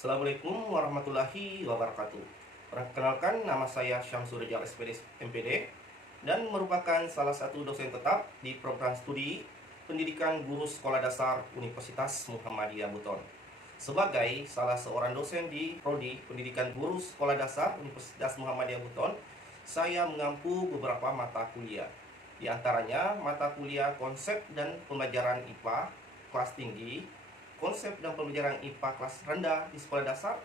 Assalamualaikum warahmatullahi wabarakatuh. Perkenalkan, nama saya Syamsur Rijal SPD MPD dan merupakan salah satu dosen tetap di program studi Pendidikan Guru Sekolah Dasar Universitas Muhammadiyah Buton. Sebagai salah seorang dosen di Prodi Pendidikan Guru Sekolah Dasar Universitas Muhammadiyah Buton, saya mengampu beberapa mata kuliah. Di antaranya mata kuliah konsep dan pembelajaran IPA kelas tinggi, konsep dan pembelajaran IPA kelas rendah di sekolah dasar,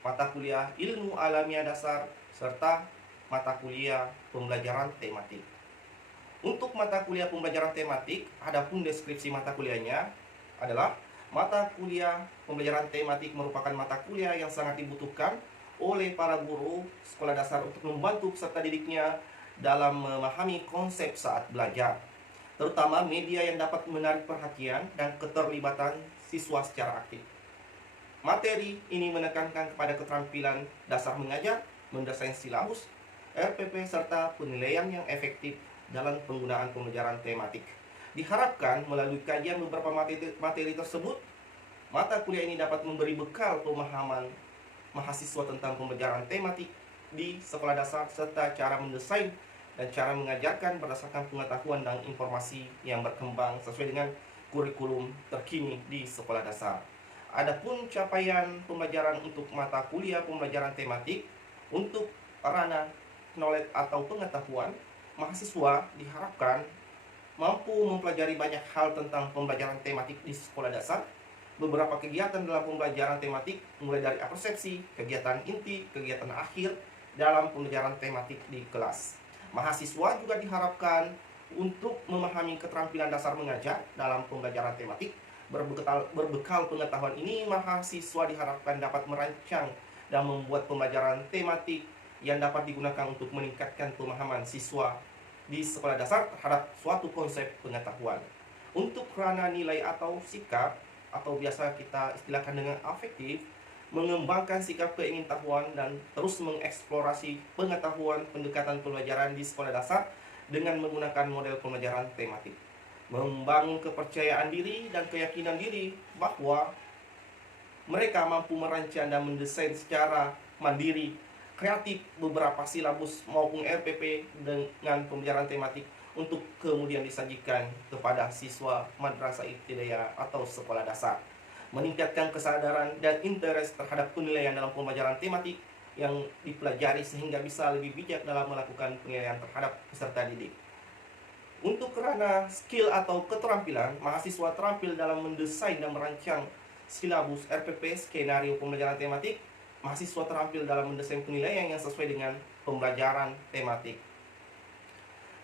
mata kuliah ilmu alamiah dasar, serta mata kuliah pembelajaran tematik. Untuk mata kuliah pembelajaran tematik, adapun deskripsi mata kuliahnya adalah mata kuliah pembelajaran tematik merupakan mata kuliah yang sangat dibutuhkan oleh para guru sekolah dasar untuk membantu peserta didiknya dalam memahami konsep saat belajar, terutama media yang dapat menarik perhatian dan keterlibatan siswa secara aktif. Materi ini menekankan kepada keterampilan dasar mengajar, mendesain silabus, RPP, serta penilaian yang efektif dalam penggunaan pembelajaran tematik. Diharapkan melalui kajian beberapa materi tersebut, mata kuliah ini dapat memberi bekal pemahaman mahasiswa tentang pembelajaran tematik di sekolah dasar, serta cara mendesain dan cara mengajarkan berdasarkan pengetahuan dan informasi yang berkembang sesuai dengan kurikulum terkini di sekolah dasar. Adapun capaian pembelajaran untuk mata kuliah pembelajaran tematik untuk ranah knowledge atau pengetahuan, mahasiswa diharapkan mampu mempelajari banyak hal tentang pembelajaran tematik di sekolah dasar. Beberapa kegiatan dalam pembelajaran tematik mulai dari persepsi, kegiatan inti, kegiatan akhir dalam pembelajaran tematik di kelas. Mahasiswa juga diharapkan untuk memahami keterampilan dasar mengajar dalam pembelajaran tematik. Berbekal pengetahuan ini, mahasiswa diharapkan dapat merancang dan membuat pembelajaran tematik yang dapat digunakan untuk meningkatkan pemahaman siswa di sekolah dasar terhadap suatu konsep pengetahuan. Untuk ranah nilai atau sikap, atau biasa kita istilahkan dengan afektif, mengembangkan sikap keingintahuan dan terus mengeksplorasi pengetahuan pendekatan pembelajaran di sekolah dasar dengan menggunakan model pembelajaran tematik. Membangun kepercayaan diri dan keyakinan diri bahwa mereka mampu merancang dan mendesain secara mandiri, kreatif beberapa silabus maupun RPP dengan pembelajaran tematik untuk kemudian disajikan kepada siswa madrasah ibtidaiyah atau sekolah dasar. Meningkatkan kesadaran dan interest terhadap penilaian dalam pembelajaran tematik yang dipelajari sehingga bisa lebih bijak dalam melakukan penilaian terhadap peserta didik. Untuk ranah skill atau keterampilan, mahasiswa terampil dalam mendesain dan merancang silabus RPP, skenario pembelajaran tematik. Mahasiswa terampil dalam mendesain penilaian yang sesuai dengan pembelajaran tematik.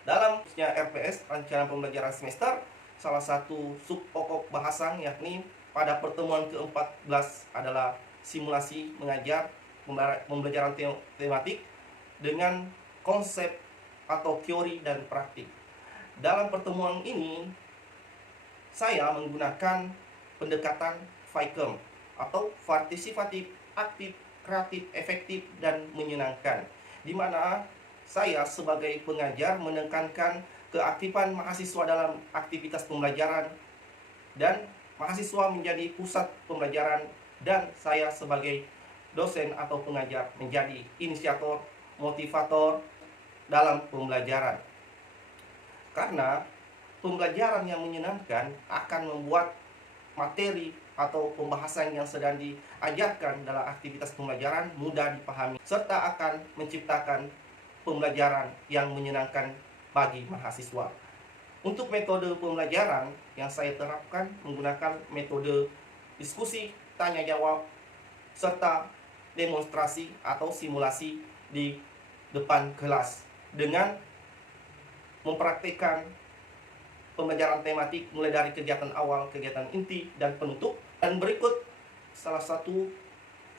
Dalam RPS, rancangan pembelajaran semester, salah satu sub pokok bahasan yakni pada pertemuan ke-14 adalah simulasi mengajar pembelajaran tematik dengan konsep atau teori dan praktik. Dalam pertemuan ini, saya menggunakan pendekatan FICAM atau partisipatif, aktif, kreatif, efektif, dan menyenangkan, di mana saya sebagai pengajar menekankan keaktifan mahasiswa dalam aktivitas pembelajaran dan mahasiswa menjadi pusat pembelajaran, dan saya sebagai dosen atau pengajar menjadi inisiator, motivator dalam pembelajaran. Karena pembelajaran yang menyenangkan akan membuat materi atau pembahasan yang sedang diajarkan dalam aktivitas pembelajaran mudah dipahami, serta akan menciptakan pembelajaran yang menyenangkan bagi mahasiswa. Untuk metode pembelajaran yang saya terapkan menggunakan metode diskusi, tanya jawab, serta demonstrasi atau simulasi di depan kelas dengan mempraktikkan pembelajaran tematik mulai dari kegiatan awal, kegiatan inti, dan penutup. Dan berikut salah satu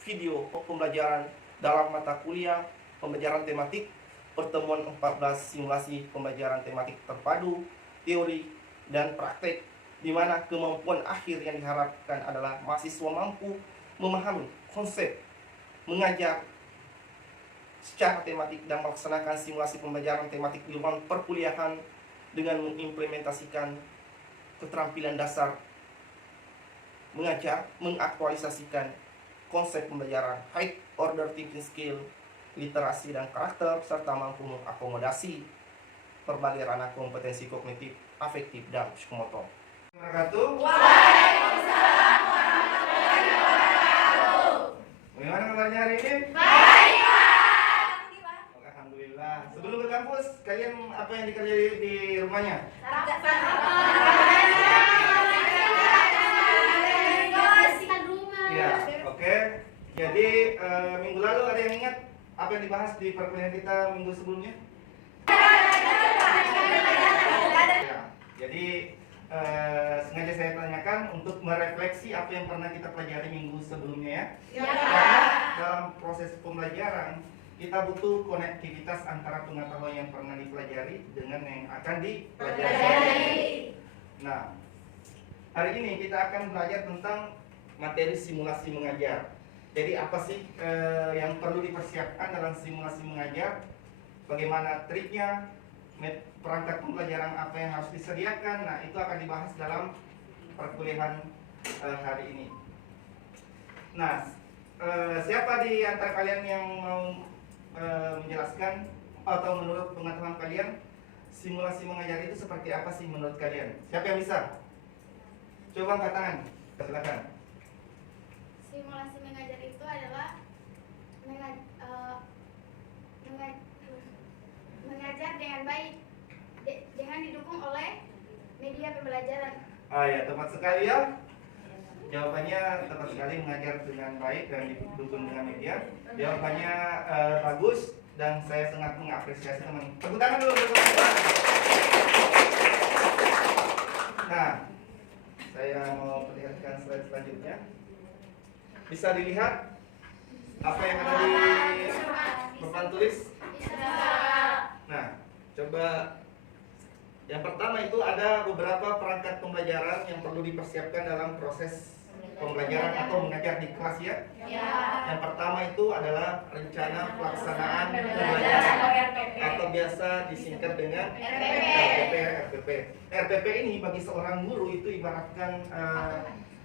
video pembelajaran dalam mata kuliah pembelajaran tematik pertemuan 14 simulasi pembelajaran tematik terpadu, teori, dan praktek, di mana kemampuan akhir yang diharapkan adalah mahasiswa mampu memahami konsep mengajar secara tematik dan melaksanakan simulasi pembelajaran tematik di ruang perkuliahan dengan mengimplementasikan keterampilan dasar mengajar, mengaktualisasikan konsep pembelajaran, high order thinking skill, literasi dan karakter, serta mampu mengakomodasi berbagai ranah kompetensi kognitif, afektif, dan psikomotor. Waalaikumsalam warahmatullahi wabarakatuh. Bagaimana kabarnya hari ini? Baik, Pak. Alhamdulillah. Sebelum ke kampus, kalian apa yang dikerjain di rumahnya? Iya, oke. Jadi minggu lalu ada yang ingat apa yang dibahas di perkuliahan kita minggu sebelumnya? Ya, jadi sengaja saya tanyakan untuk merefleksi apa yang pernah kita pelajari minggu sebelumnya ya. Karena dalam proses pembelajaran kita butuh konektivitas antara pengetahuan yang pernah dipelajari dengan yang akan dipelajari. Nah, hari ini kita akan belajar tentang materi simulasi mengajar. Jadi apa sih yang perlu dipersiapkan dalam simulasi mengajar? Bagaimana triknya? Perangkat pembelajaran apa yang harus disediakan? Nah, itu akan dibahas dalam perkuliahan hari ini. Nah, siapa di antara kalian yang mau menjelaskan atau menurut pengetahuan kalian simulasi mengajar itu seperti apa sih menurut kalian? Siapa yang bisa? Coba angkat tangan, silakan. Simulasi mengajar itu adalah mengajar dengan baik dengan didukung oleh media pembelajaran. Ya, tepat sekali ya. Jawabannya tepat sekali, mengajar dengan baik dan didukung dengan media. Jawabannya bagus dan saya sangat mengapresiasi teman. Tepuk tangan dulu. Nah, saya mau perlihatkan slide selanjutnya. Bisa dilihat apa yang ada di papan tulis? Nah, coba yang pertama itu ada beberapa perangkat pembelajaran yang perlu dipersiapkan dalam proses pembelajaran atau mengajar di kelas ya. Yang pertama itu adalah rencana pelaksanaan pembelajaran atau biasa disingkat dengan RPP. RPP ini bagi seorang guru itu ibaratkan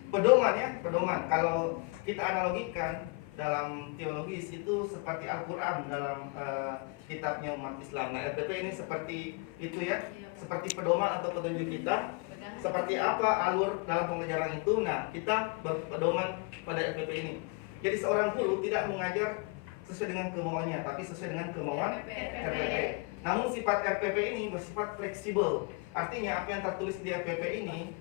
pedoman ya, pedoman. Kalau kita analogikan dalam teologis itu seperti Al-Quran dalam kitabnya umat Islam. Nah, RPP ini seperti itu ya, seperti pedoman atau petunjuk kita. Seperti apa alur dalam pembelajaran itu. Nah, kita berpedoman pada RPP ini. Jadi seorang guru tidak mengajar sesuai dengan kemauannya, tapi sesuai dengan kemauan RPP. Namun sifat RPP ini bersifat fleksibel. Artinya apa yang tertulis di RPP ini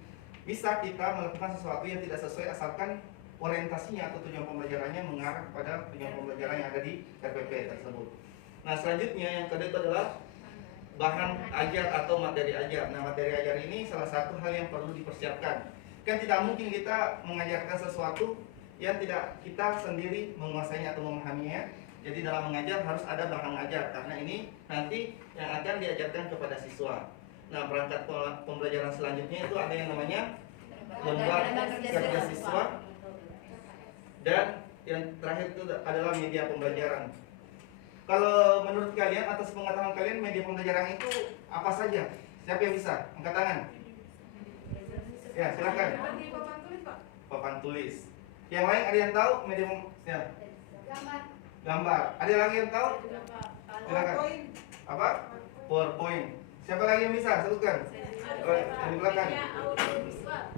bisa kita melakukan sesuatu yang tidak sesuai asalkan orientasinya atau tujuan pembelajarannya mengarah pada tujuan pembelajaran yang ada di RPP tersebut. Nah, selanjutnya yang kedua itu adalah bahan ajar atau materi ajar. Nah, materi ajar ini salah satu hal yang perlu dipersiapkan. Kan tidak mungkin kita mengajarkan sesuatu yang tidak kita sendiri menguasainya atau memahaminya. Jadi dalam mengajar harus ada bahan ajar, karena ini nanti yang akan diajarkan kepada siswa. Nah, perangkat pembelajaran selanjutnya itu ada yang namanya lembar kerja siswa. Dan yang terakhir itu adalah media pembelajaran. Kalau menurut kalian, atas pengetahuan kalian, media pembelajaran itu apa saja? Siapa yang bisa? Angkat tangan. Ya, silakan. Papan tulis. Yang lain ada yang tahu media ya. Gambar. Ada lagi yang tahu? Silakan. Apa? PowerPoint. Siapa lagi yang bisa? Sebutkan. Di belakang.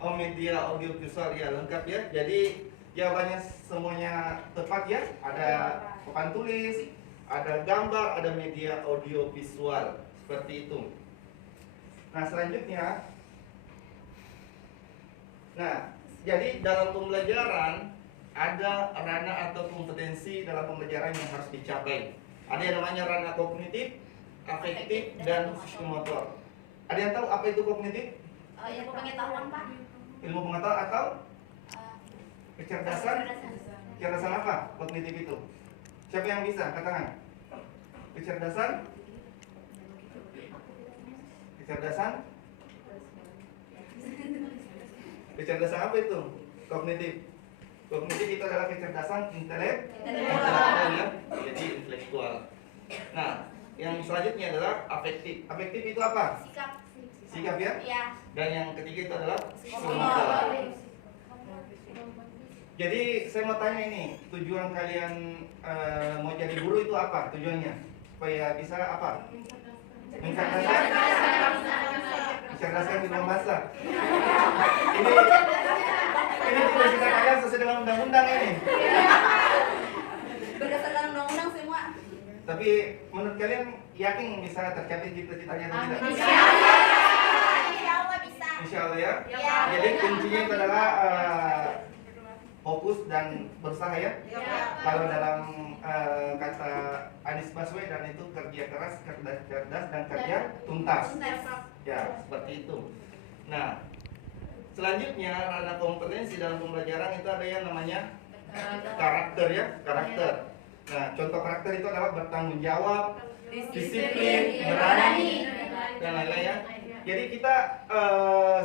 Oh, media audiovisual ya, lengkap ya. Jadi jawabannya semuanya tepat ya. Ada papan tulis, ada gambar, ada media audio visual, seperti itu. Nah, selanjutnya, jadi dalam pembelajaran ada ranah atau kompetensi dalam pembelajaran yang harus dicapai. Ada yang namanya ranah kognitif, afektif, dan psikomotor. Ada yang tahu apa itu kognitif? Ilmu pengetahuan, Pak. Ilmu pengetahuan atau kecerdasan? Kecerdasan apa kognitif itu? Siapa yang bisa? Katakan. Kecerdasan? Kecerdasan? Kecerdasan apa itu? Kognitif. Kognitif itu adalah kecerdasan intelektual ya. Jadi intelektual. Nah, yang selanjutnya adalah afektif. Afektif itu apa? Sikap ya? Iya. Dan yang ketiga itu adalah psikomotor. Jadi saya mau tanya ini, tujuan kalian mau jadi guru itu apa tujuannya? Supaya bisa apa? Mencerdaskan di dalam bahasa. Ini cita-cita kalian sesuai dengan undang-undang ini. Berdasarkan undang-undang semua. Tapi menurut kalian yakin bisa tercapai cita-citanya atau tidak? Insya Allah bisa. Insya Allah ya. Ya. Jadi kuncinya itu adalah fokus dan berusaha ya. Kalau dalam kata Anies Baswedan itu kerja keras, cerdas dan kerja tuntas. Ya, seperti itu. Nah, selanjutnya ranah kompetensi dalam pembelajaran itu ada yang namanya karakter ya, karakter. Nah, contoh karakter itu adalah bertanggung jawab, disiplin, berani, dan lain-lain ya. Jadi kita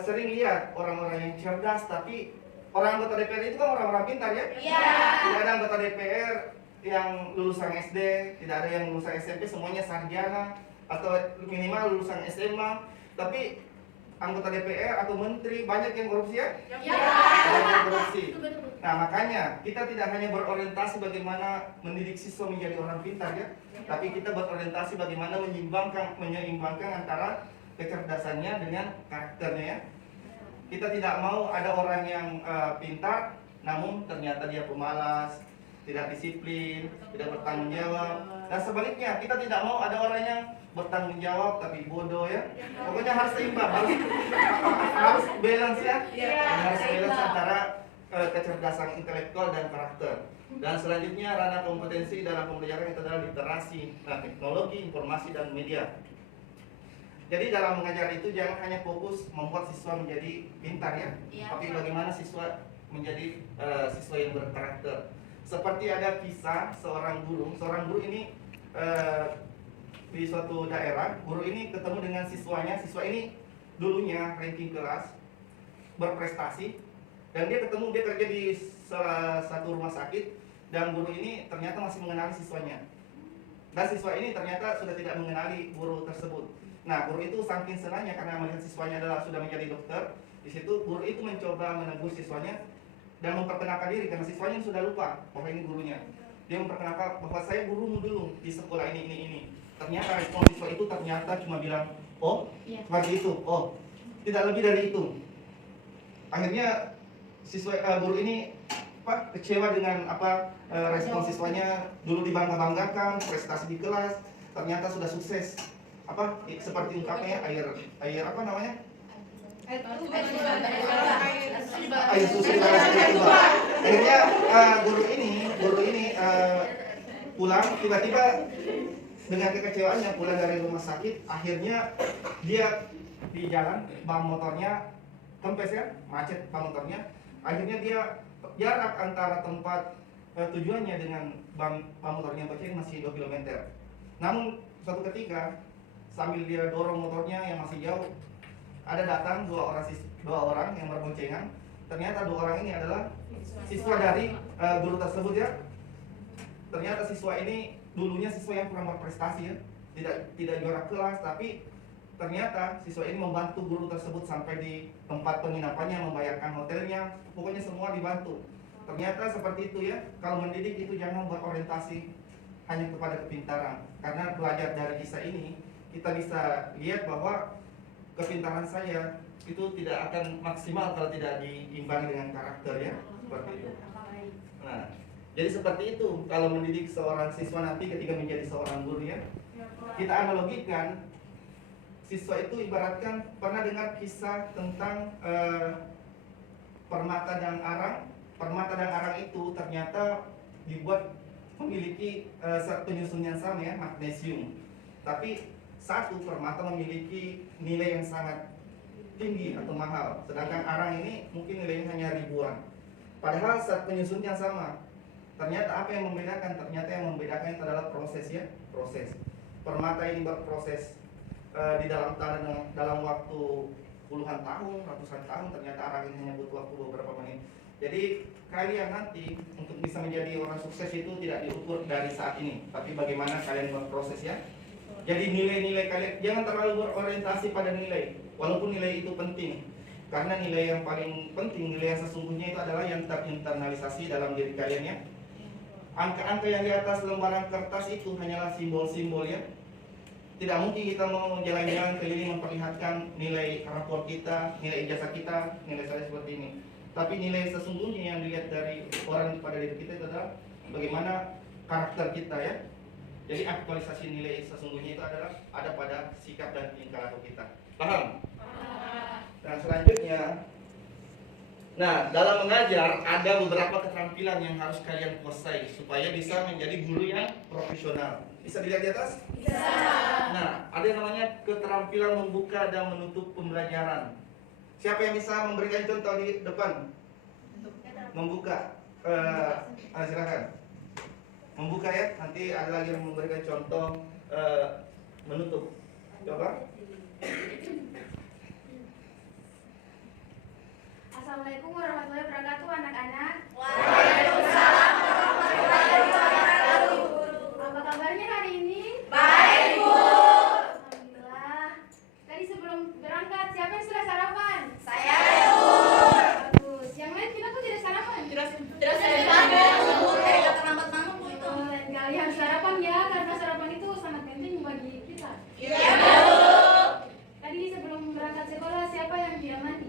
sering lihat orang-orang yang cerdas, tapi orang anggota DPR itu kan orang-orang pintar ya. Tidak ada anggota DPR yang lulusan SD, tidak ada yang lulusan SMP, semuanya sarjana atau minimal lulusan SMA. Tapi anggota DPR atau menteri banyak yang korupsi ya? Banyak yang korupsi. Nah, makanya kita tidak hanya berorientasi bagaimana mendidik siswa menjadi orang pintar ya, tapi kita berorientasi bagaimana menyeimbangkan antara kecerdasannya dengan karakternya ya. Kita tidak mau ada orang yang pintar namun ternyata dia pemalas, tidak disiplin, tidak bertanggung jawab. Dan sebaliknya, kita tidak mau ada orang yang bertanggung jawab tapi bodoh ya. Pokoknya harus seimbang, harus balance ya. Harus balance antara kecerdasan intelektual dan karakter. Dan selanjutnya ranah kompetensi dalam pembelajaran itu adalah literasi, teknologi, informasi dan media. Jadi dalam mengajar itu jangan hanya fokus membuat siswa menjadi pintar ya, tapi bagaimana siswa menjadi siswa yang berkarakter. Seperti ada kisah seorang guru ini di suatu daerah, guru ini ketemu dengan siswanya. Siswa ini dulunya ranking kelas, berprestasi, dan dia kerja di salah satu rumah sakit, dan guru ini ternyata masih mengenali siswanya. Dan siswa ini ternyata sudah tidak mengenali guru tersebut. Nah, guru itu saking senangnya karena melihat siswanya sudah menjadi dokter. Di situ guru itu mencoba menegur siswanya dan memperkenalkan diri karena siswanya sudah lupa bahwa ini gurunya. Dia memperkenalkan bahwa saya gurumu dulu di sekolah ini. Ternyata respon siswa itu ternyata cuma bilang, "Oh, seperti itu. Oh, tidak lebih dari itu." Akhirnya guru ini kecewa dengan respon siswanya. Dulu dibangga-banggakan prestasi di kelas, ternyata sudah sukses. Seperti ungkapnya air apa namanya? Air susu tiba. Akhirnya guru ini pulang tiba-tiba dengan kekecewaannya pulang dari rumah sakit. Akhirnya dia di jalan bang motornya kempes ya, macet bang motornya. Akhirnya dia jarak antara tempat tujuannya dengan bang motornya masih 2 km. Namun suatu ketika sambil dia dorong motornya yang masih jauh, ada datang dua orang yang berboncengan. Ternyata 2 orang ini adalah siswa dari guru tersebut ya. Ternyata siswa ini dulunya siswa yang kurang berprestasi ya, tidak juara kelas, tapi ternyata siswa ini membantu guru tersebut sampai di tempat penginapannya, membayarkan hotelnya, pokoknya semua dibantu. Ternyata seperti itu ya. Kalau mendidik itu jangan berorientasi hanya kepada kepintaran, karena belajar dari kisah ini kita bisa lihat bahwa kepintaran saya itu tidak akan maksimal kalau tidak diimbangi dengan karakter ya, seperti itu. Nah, jadi seperti itu kalau mendidik seorang siswa nanti ketika menjadi seorang guru ya. Kita analogikan siswa itu ibaratkan pernah dengar kisah tentang permata dan arang. Permata dan arang itu ternyata dibuat memiliki penyusun yang sama ya, magnesium. Tapi satu permata memiliki nilai yang sangat tinggi atau mahal, sedangkan arang ini mungkin nilainya hanya ribuan. Padahal saat penyusunnya sama. Ternyata apa yang membedakan? Ternyata yang membedakan itu adalah proses ya, proses. Permata ini berproses di dalam tanah dalam waktu puluhan tahun, ratusan tahun. Ternyata arang ini hanya butuh waktu beberapa menit. Jadi kalian nanti untuk bisa menjadi orang sukses itu tidak diukur dari saat ini, tapi bagaimana kalian berproses ya. Jadi nilai-nilai kalian jangan terlalu berorientasi pada nilai, walaupun nilai itu penting. Karena nilai yang paling penting, nilai yang sesungguhnya itu adalah yang terinternalisasi dalam diri kalian ya. Angka-angka yang di atas lembaran kertas itu hanyalah simbol-simbol ya. Tidak mungkin kita mau jalan-jalan keliling memperlihatkan nilai rapor kita, nilai ijazah kita, nilai saya seperti ini. Tapi nilai sesungguhnya yang dilihat dari orang pada diri kita itu adalah bagaimana karakter kita ya. Jadi aktualisasi nilai sesungguhnya itu adalah ada pada sikap dan tingkah laku kita. Paham? Nah selanjutnya, nah dalam mengajar ada beberapa keterampilan yang harus kalian kuasai supaya bisa menjadi guru yang profesional. Bisa dilihat di atas? Bisa. Nah ada yang namanya keterampilan membuka dan menutup pembelajaran. Siapa yang bisa memberikan contoh di depan? Membuka. Silakan. Membuka ya. Nanti ada lagi yang memberikan contoh menutup. Coba. Assalamualaikum warahmatullahi wabarakatuh anak-anak. Waalaikumsalam warahmatullahi wabarakatuh. Apa kabarnya hari ini? Baik, Bu. Alhamdulillah. Tadi sebelum berangkat siapa yang sudah sarapan? Saya, Bu. Bagus. Yang lain kenapa tidak sarapan? Terus saya bangun, Bu. Saya terlambat bangun, Bu itu. Oh, lain kali harus sarapan ya, karena sarapan itu sangat penting bagi kita. Iya, Bu. Tadi sebelum berangkat sekolah siapa yang tidak mandi?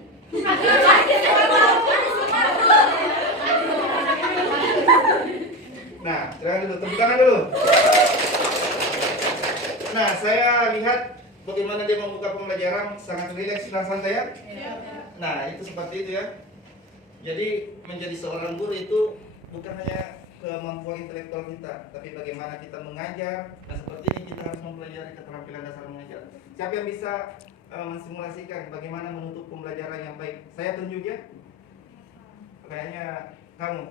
Nah, silakan dulu, tepuk tangan dulu. Nah, saya lihat bagaimana dia membuka pembelajaran sangat rileks dan santai ya. Nah, itu seperti itu ya. Jadi menjadi seorang guru itu bukan hanya kemampuan intelektual kita, tapi bagaimana kita mengajar. Dan seperti ini kita harus mempelajari keterampilan dasar mengajar. Siapa yang bisa mensimulasikan bagaimana menutup pembelajaran yang baik? Saya tunjuk ya. Kayaknya kamu.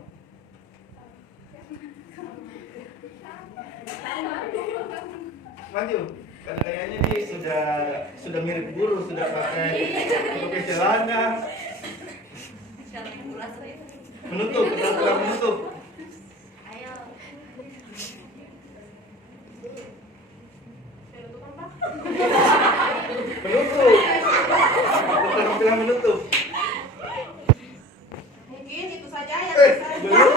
Maju. Karena kayaknya nih sudah mirip guru, sudah pakai celana. Menutup, keterampilan menutup. Ayo. Menutup. Keterampilan menutup. Mungkin itu saja yang Belum.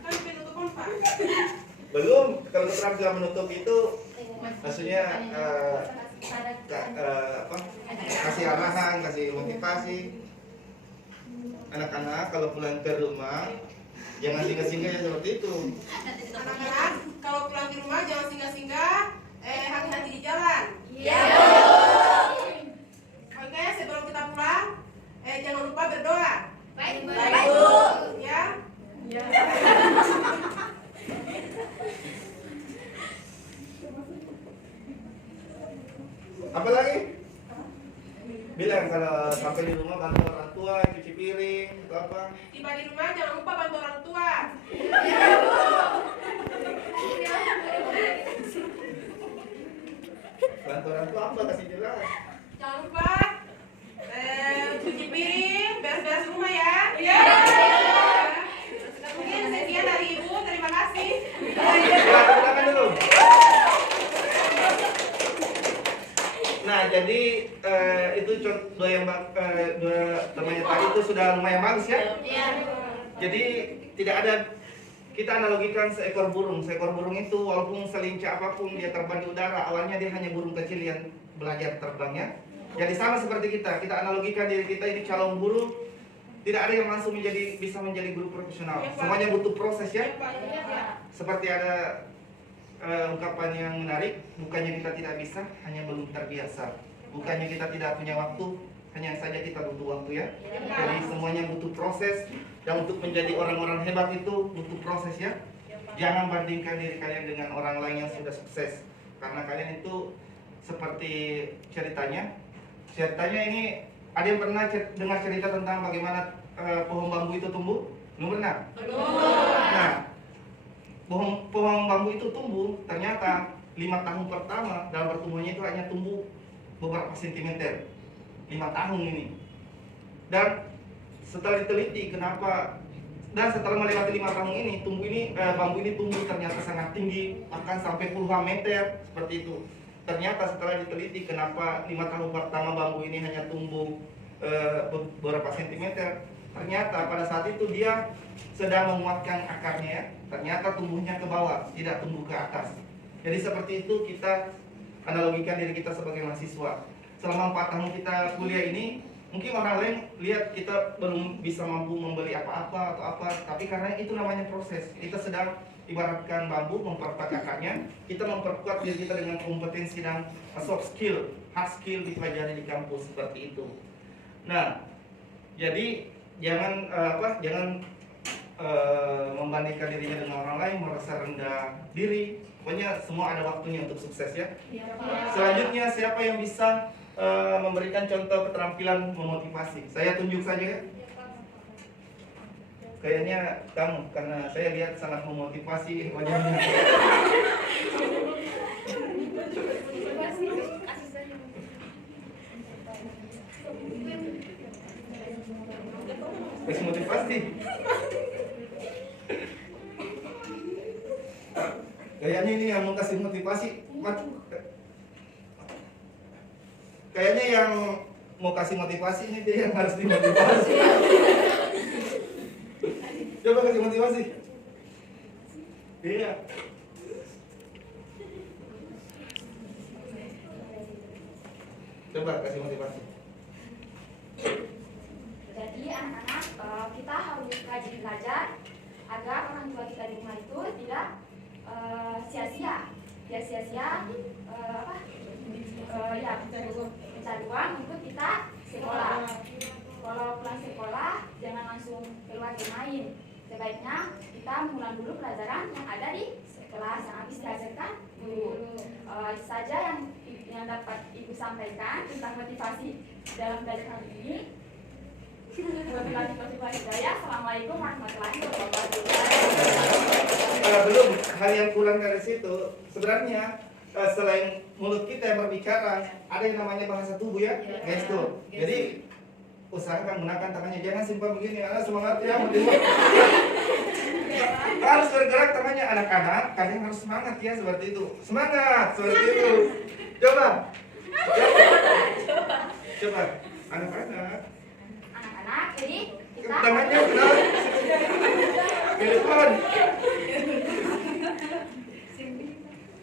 kan penutupan Pak. Belum. Kalau keterampilan menutup itu maksudnya kasih arahan, kasih motivasi. Anak-anak kalau pulang ke rumah jangan singgah-singgah ya seperti itu. Anak-anak kalau pulang di rumah jangan singgah-singgah, hati-hati di jalan. Iya, Oke, sebelum kita pulang, jangan lupa berdoa. Baik, Baik, Bu. Ya. Apa lagi? Bilang kalau sampai di rumah bantu orang tua, cuci piring, atau apa? Tiba di rumah jangan lupa bantu orang tua. Bantu orang tua apa? Kasih jelas. Jangan lupa cuci piring, beres-beres rumah ya. Iya. Mungkin sekian dari Ibu, terima kasih. Ya, tepuk tangan dulu. Nah, jadi itu dua yang dua temannya tadi itu sudah lumayan bagus ya. Iya. Jadi tidak ada, kita analogikan seekor burung. Seekor burung itu walaupun selincah apapun dia terbang di udara, awalnya dia hanya burung kecil yang belajar terbangnya. Jadi sama seperti kita analogikan diri kita ini calon guru. Tidak ada yang langsung bisa menjadi guru profesional. Semuanya butuh proses ya. Seperti ada ungkapan yang menarik, bukannya kita tidak bisa, hanya belum terbiasa. Bukannya kita tidak punya waktu, hanya saja kita butuh waktu ya. Jadi semuanya butuh proses. Dan untuk menjadi orang-orang hebat itu butuh proses ya. Jangan bandingkan diri kalian dengan orang lain yang sudah sukses. Karena kalian itu seperti ceritanya. Ceritanya ini, ada yang pernah dengar cerita tentang bagaimana pohon bambu itu tumbuh? Belum pernah? Nah, pohon bambu itu tumbuh, ternyata 5 tahun pertama dalam pertumbuhannya itu hanya tumbuh beberapa sentimeter. 5 tahun ini. Dan setelah diteliti kenapa, dan setelah melewati 5 tahun ini, bambu ini tumbuh ternyata sangat tinggi, bahkan sampai puluhan meter seperti itu. Ternyata setelah diteliti kenapa 5 tahun pertama bambu ini hanya tumbuh beberapa sentimeter. Ternyata pada saat itu dia sedang menguatkan akarnya, ternyata tumbuhnya ke bawah, tidak tumbuh ke atas. Jadi seperti itu kita analogikan diri kita sebagai mahasiswa. Selama 4 tahun kita kuliah ini, mungkin orang lain lihat kita belum bisa mampu membeli apa-apa atau apa, tapi karena itu namanya proses. Kita sedang ibaratkan bambu, memperkuat akarnya, kita memperkuat diri kita dengan kompetensi dan soft skill, hard skill dipelajari di kampus seperti itu. Nah, jadi jangan membandingkan dirinya dengan orang lain, merasa rendah diri. Pokoknya semua ada waktunya untuk sukses ya. Selanjutnya siapa yang bisa memberikan contoh keterampilan memotivasi? Saya tunjuk saja ya. Kayaknya kamu, karena saya lihat sangat memotivasi wajahnya. Kasih motivasi. Kayaknya ini yang mau kasih motivasi. Kayaknya yang mau kasih motivasi ini dia yang harus dimotivasi. Coba kasih motivasi. Iya. Coba kasih motivasi. Jadi anak-anak kita harus rajin belajar agar orang tua kita di rumah itu tidak sia-sia mencari uang untuk kita sekolah. Kalau pulang sekolah jangan langsung keluar bermain. Sebaiknya kita mengulang dulu pelajaran yang ada di kelas yang habis diajarkan guru. Itu saja yang dapat Ibu sampaikan tentang motivasi dalam belajar kali ini. Assalamualaikum warahmatullahi wabarakatuh. Belum, hal yang kurang dari situ sebenarnya selain mulut kita yang berbicara, ada yang namanya bahasa tubuh ya, gestur. Jadi usahakan gunakan tangannya, jangan simpan begini, anak semangat ya, harus bergerak tangannya. Anak-anak, kalian harus semangat ya, seperti itu. Semangat, seperti itu. Coba, anak-anak. Jadi kita Tangannya kenal. Telepon.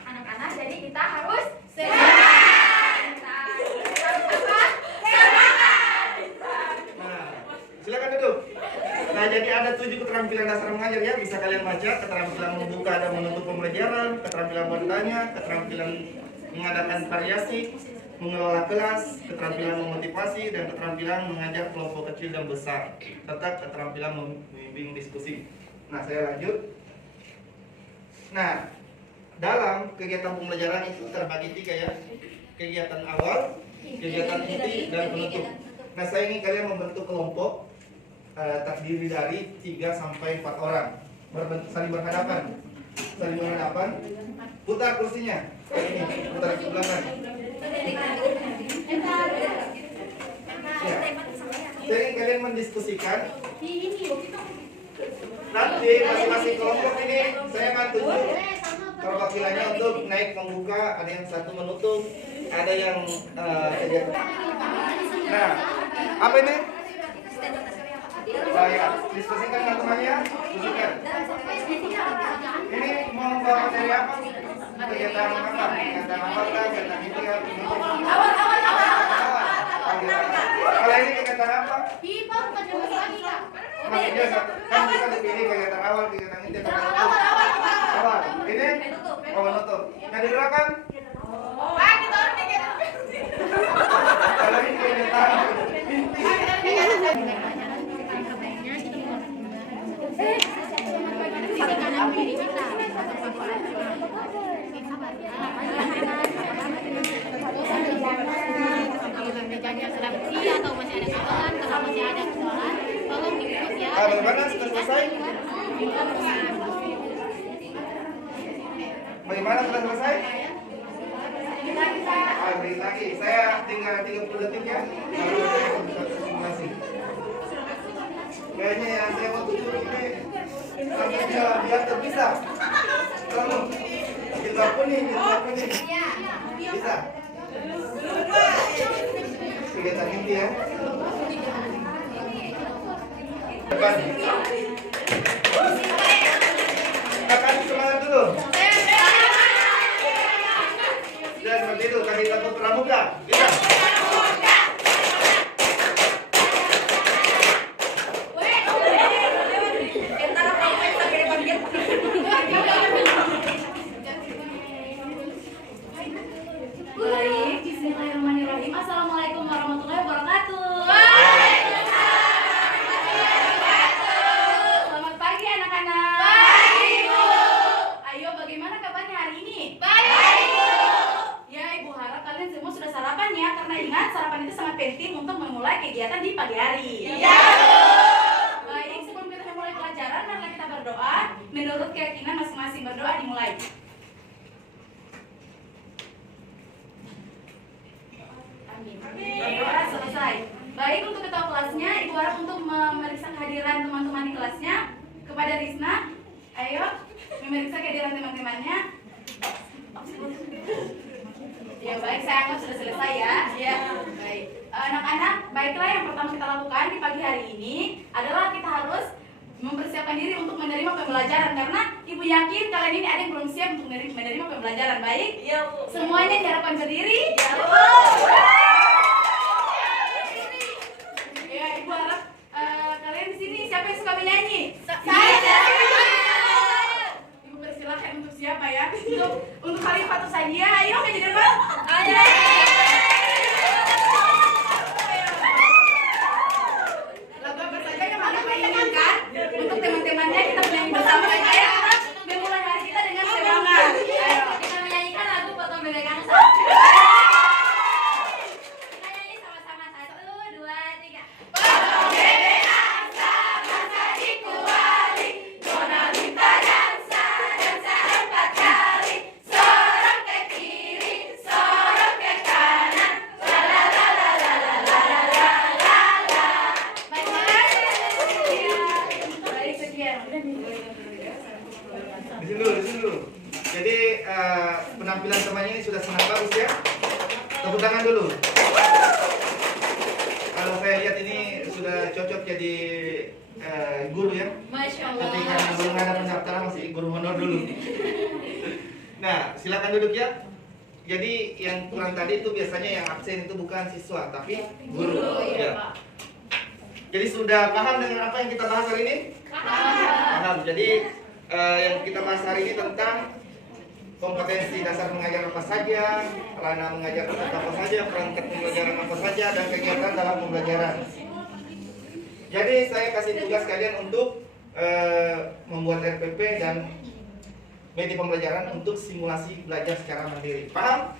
anak-anak, jadi kita harus semangat. Nah, silakan duduk. Nah, jadi ada 7 keterampilan dasar mengajar ya, bisa kalian baca. Keterampilan membuka dan menutup pembelajaran, keterampilan bertanya, keterampilan mengadakan variasi, mengelola kelas, keterampilan memotivasi, dan keterampilan mengajar kelompok kecil dan besar, serta keterampilan membimbing diskusi. Nah, saya lanjut. Nah, dalam kegiatan pembelajaran itu terbagi 3 ya. Kegiatan awal, kegiatan inti, dan penutup. Nah, saya ingin kalian membentuk kelompok terdiri dari 3 sampai 4 orang, saling berhadapan. Putar kursinya. Ini, putar ke belakang. Ya. Jadi kalian mendiskusikan. Nanti masing-masing kelompok ini saya akan tunjuk perwakilannya untuk naik membuka, ada yang satu menutup, ada yang Nah, apa ini? Ya, diskusikan dengan temannya. Diskusikan. Ini mau bawa materi apa? Kegiatan apa? Kegiatan apa? Kegiatan ini ya. Kalau ini kegiatan apa? Masih biasa. Kan bisa dipilih kegiatan awal, kegiatan inti, awal. Ini menutup. Yang di belakang? Kalau ini kegiatan inti. Bagaimana sudah selesai? Bagaimana sudah selesai? Beri lagi. Saya tinggal 30 detik ya. Lalu saya bisa simulasi. Kayaknya yang saya mau tunjuk ini sampai biar terpisah. Tolong. Kita kuning. Bisa. Kegiatan inti ya. Depan. Kasih semangat dulu. Dan seperti itu, kasih tepuk pramuka. Bisa. Baik, bismillahirrahmanirrahim. Assalamualaikum warahmatullahi wabarakatuh. Selamat pagi anak-anak. Pagi, Bu. Ayo, bagaimana kabarnya hari ini? Baik, Bu. Ya, Ibu harap kalian semua sudah sarapan ya, karena ingat sarapan itu sangat penting untuk memulai kegiatan di pagi hari. Iya, Bu. Baik, sebelum kita memulai pelajaran, marilah kita berdoa. Menurut keyakinan masing-masing, berdoa dimulai. Amin. Berdoa selesai. Baik, untuk ketua kelasnya, Ibu harap untuk memeriksa kehadiran teman-teman di kelasnya. Kepada Rizna, ayo memeriksa kehadiran teman-temannya. Ya baik, saya anggap sudah selesai ya. Ya. Baik. Anak-anak, baiklah yang pertama kita lakukan di pagi hari ini adalah kita harus mempersiapkan diri untuk menerima pembelajaran, karena Ibu yakin kalian ini ada yang belum siap untuk menerima pembelajaran. Baik? Iya, Bu. Semuanya diharapkan berdiri. Iya, Bu. Ya, Ibu harap kalian di sini siapa yang suka menyanyi? Saya. Ibu persilahkan untuk siapa ya? Untuk Khalifatus Sadia, ayo ke depan. Ayo. Lagu apa saja yang Khalifa inginkan untuk teman-temannya kita menyanyi bersama ya. Kita memulai hari kita dengan semangat. Ayo. Kita menyanyikan lagu Potong Bebek Angsa. Kita nyanyi sama-sama. 1, 2, 3. Potong bebek angsa, masa dikuali. Nona minta dansa, dansa 4 kali. Sorong ke kiri, sorong ke kanan. La la la la la la la la la la la. Baik, makasih. Baik, sekian. Di sini dulu. Jadi penampilan temannya ini sudah sangat bagus ya. Tepuk tangan dulu. Kalau saya lihat ini sudah cocok jadi guru ya. Masya Tapi karena belum ada pendaftaran masih guru honor dulu. Nah, silakan duduk ya. Jadi yang kurang tadi itu biasanya yang absen itu bukan siswa tapi guru. Ya. Jadi sudah paham dengan apa yang kita bahas hari ini? Paham. Jadi yang kita bahas hari ini tentang kompetensi dasar mengajar apa saja, ranah mengajar apa saja, perangkat pembelajaran apa saja, dan kegiatan dalam pembelajaran. Jadi saya kasih tugas kalian untuk membuat RPP dan media pembelajaran untuk simulasi belajar secara mandiri. Paham?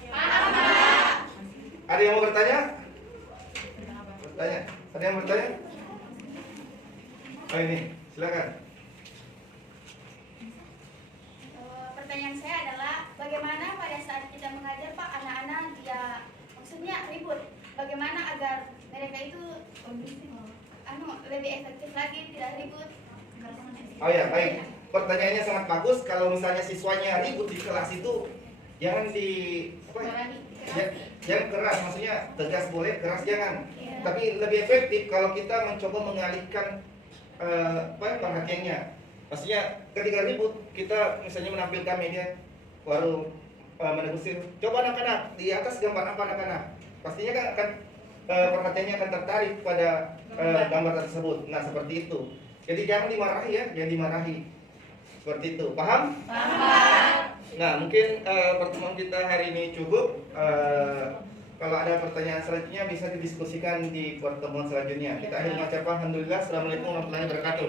Ada yang mau bertanya? Bertanya? Ada yang bertanya? Oh ini, silakan. Pertanyaan saya adalah bagaimana pada saat kita mengajar Pak anak-anak dia maksudnya ribut, bagaimana agar mereka itu lebih efektif lagi, tidak ribut. Oh ya, baik. Pertanyaannya sangat bagus. Kalau misalnya siswanya ribut di kelas itu jangan jangan keras, maksudnya tegas boleh, keras jangan. Tapi lebih efektif kalau kita mencoba mengalihkan perhatiannya. Maksudnya ketika ribut kita misalnya menampilkan media baru menegusir, coba anak-anak di atas gambar apa anak-anak, pastinya kan akan perhatiannya akan tertarik pada gambar tersebut. Nah seperti itu. Jadi jangan dimarahi ya, jangan dimarahi. Seperti itu, paham? Paham. Nah mungkin pertemuan kita hari ini cukup. Kalau ada pertanyaan selanjutnya bisa didiskusikan di pertemuan selanjutnya. Kita akhiri mengucapkan alhamdulillah. Assalamualaikum warahmatullahi wabarakatuh.